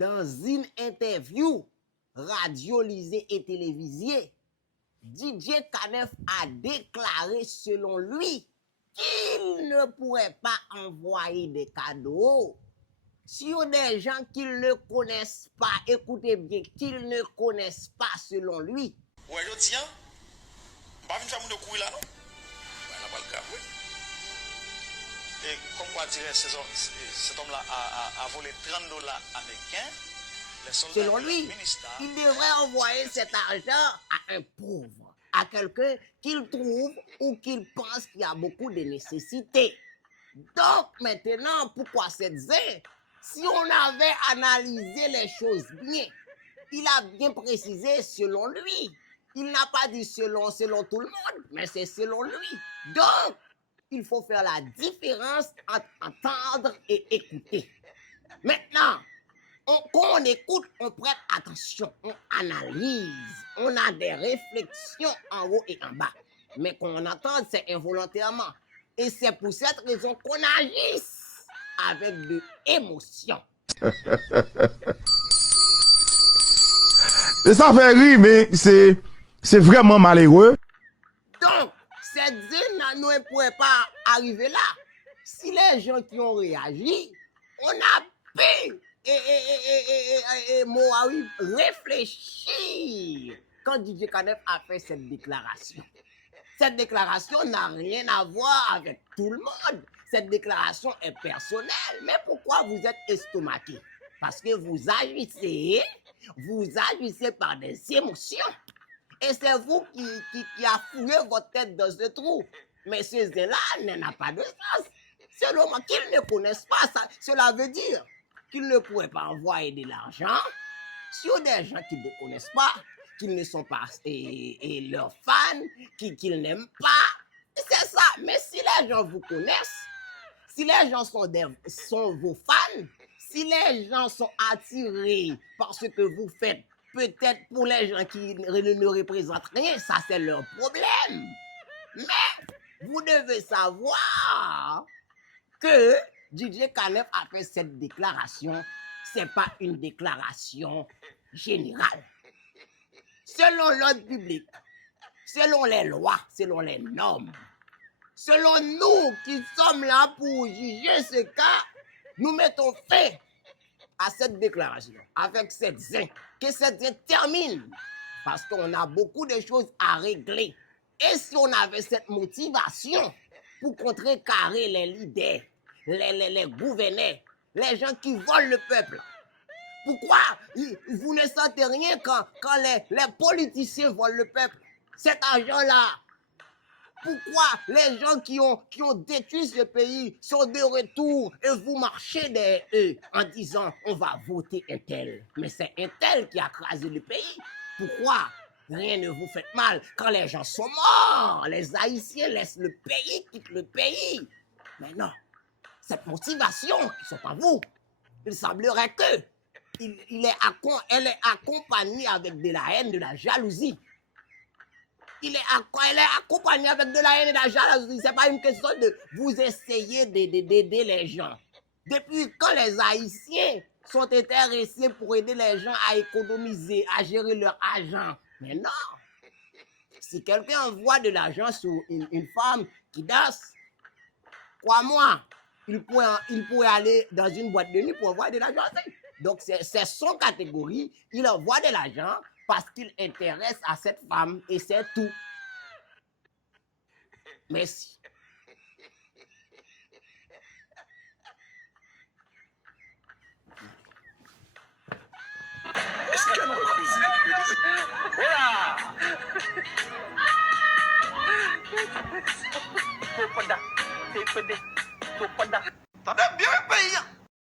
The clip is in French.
dans une interview radiolisée et télévisée, DJ Kanef a déclaré selon lui qu'il ne pourrait pas envoyer des cadeaux sur des gens qu'ils ne connaissent pas. Écoutez bien, qu'ils ne connaissent pas selon lui. Ouais, je tiens. Pas une femme de couille là, non? On n'a pas le cas, oui. Et comme quoi dirait cet homme-là a volé $30 américains. Selon lui, il devrait envoyer cet argent à un pauvre, à quelqu'un qu'il trouve ou qu'il pense qu'il y a beaucoup de nécessités. Donc maintenant, pourquoi cette zin? Si on avait analysé les choses bien, il a bien précisé selon lui. Il n'a pas dit selon tout le monde, mais c'est selon lui. Donc, il faut faire la différence entre entendre et écouter. Maintenant, quand on écoute, on prête attention, on analyse, on a des réflexions en haut et en bas. Mais quand on entend, c'est involontairement. Et c'est pour cette raison qu'on agisse avec de l'émotion. Ça fait rire, mais c'est vraiment malheureux. Donc, cette zone ne pourrait pas arriver là. Si les gens qui ont réagi, on a pu réfléchir quand DJ Kanef a fait cette déclaration. Cette déclaration n'a rien à voir avec tout le monde. Cette déclaration est personnelle. Mais pourquoi vous êtes estomaqué? Parce que vous agissez par des émotions. Et c'est vous qui a foulé votre tête dans ce trou. Mais ce zé-là n'a pas de sens. Selon moi, qu'ils ne connaissent pas ça, cela veut dire qu'ils ne pourraient pas envoyer de l'argent sur des gens qu'ils ne connaissent pas, qu'ils ne sont pas leurs fans, qu'ils n'aiment pas. C'est ça. Mais si les gens vous connaissent, si les gens sont vos fans, si les gens sont attirés par ce que vous faites, peut-être pour les gens qui ne représentent rien, ça c'est leur problème. Mais vous devez savoir que DJ Kanef a fait cette déclaration, c'est pas une déclaration générale. Selon l'ordre public, selon les lois, selon les normes, selon nous qui sommes là pour juger ce cas, nous mettons fin à cette déclaration, avec cette zin, que cette zin termine, parce qu'on a beaucoup de choses à régler. Et si on avait cette motivation pour contrecarrer les leaders, les gouverneurs, les gens qui volent le peuple, pourquoi vous ne sentez rien quand les politiciens volent le peuple? Cet argent-là, pourquoi les gens qui ont détruit ce pays sont de retour et vous marchez derrière eux en disant on va voter un tel? Mais c'est un tel qui a crasé le pays. Pourquoi rien ne vous fait mal quand les gens sont morts? Les Haïtiens laissent le pays, quittent le pays. Mais non, cette motivation, ce n'est pas vous. Il semblerait que elle est accompagnée avec de la haine, de la jalousie. Elle est accompagnée avec de la haine et de la jalousie. Ce n'est pas une question de vous essayer d'aider les gens. Depuis quand les Haïtiens sont intéressés pour aider les gens à économiser, à gérer leur argent? Mais non. Si quelqu'un envoie de l'argent sur une femme qui danse, crois-moi, il pourrait aller dans une boîte de nuit pour envoyer de l'argent. Donc, c'est son catégorie. Il envoie de l'argent parce qu'il intéresse à cette femme et c'est tout. Merci. Est-ce que nous Topada.